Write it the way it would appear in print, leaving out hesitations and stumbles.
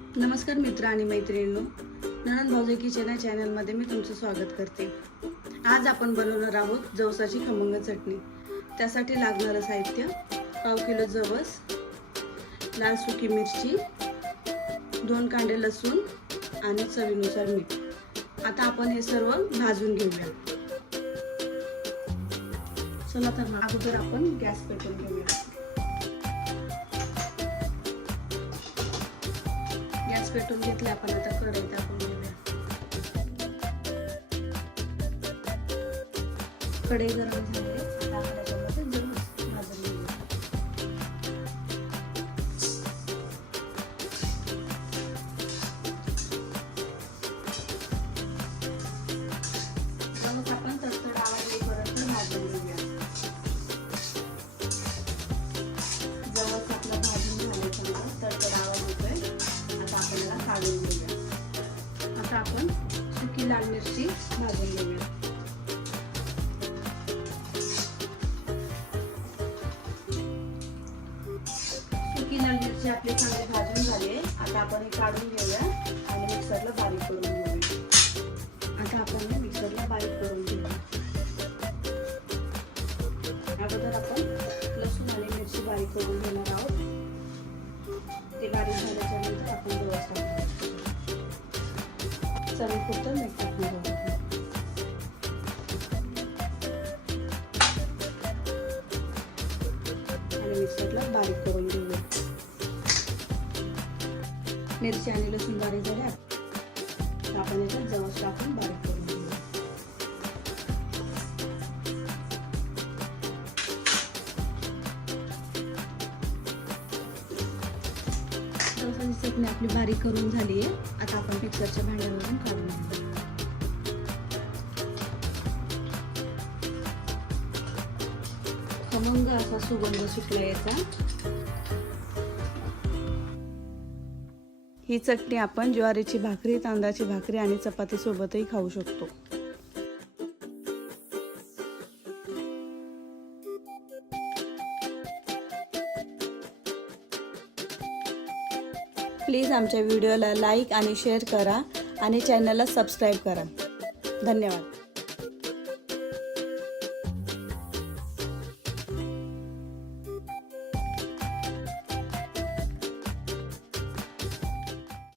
नमस्कार मित्र आणि मैत्रिणींनो, ननंद भाऊजाई किचन या चॅनलमध्ये मी तुमचं स्वागत करते। आज आपण बनवणार आहोत जवसाची खमंग चटणी। त्यासाठी लागणारं साहित्य: पाव किलो जवस, लाल सुकी मिरची, 2 कांडे लसूण आणि चवीनुसार मीठ। आता आपण हे सर्व भाजून घेऊया। चला तर अगोदर आपण गॅस पेटवून घेऊया। गॅस पेटवून घेतले आपण, आता कढई टाकून घेऊया। कढई गरम झाली, आता आपण याच्यामध्ये जवस भाजून घेऊया। जवस आपण तडतड आवाज येईपर्यंत भाजून घेऊया। जवस आपला भाजून झाल्यानंतर तडतड आवाज येतोय, आता आपण याला काढून घेऊया। आता आपण सुकी लाल मिरची भाजून घेऊया। सुकी लाल मिरची आपली चांगली भाजून झाली, आता आपण हे काढून घेऊया आणि मिक्सरला बारीक करून घेऊया। आता आपण हे मिक्सरला बारीक करून घेऊया। अगोदर आपण लसूण आणि मिरची बारीक करून घेणार आहोत। ते बारीक झाल्याच्या नंतर आपण जवस टाकूया। चवीपुरतं मीठ टाकून घेऊया। आणि मिक्सरला बारीक करून घेऊया। मिरची आणि लसूण बारीक झाले, आपण याच्यात जवस टाकून बारीक करून घेऊया। जवसाची चटणी आपली बारीक करून झाली आहे, आता आपण मिक्सरच्या भांड्यावरून काढून घेऊया। खमंग असा सुगंध सुटला याचा। ही चटणी आपण ज्वारीची भाकरी, तांदळाची भाकरी आणि चपाती सोबतही खाऊ शकतो। प्लीज आमच्या व्हिडिओला लाईक आणि शेअर करा आणि चॅनलला सबस्क्राईब करा। धन्यवाद।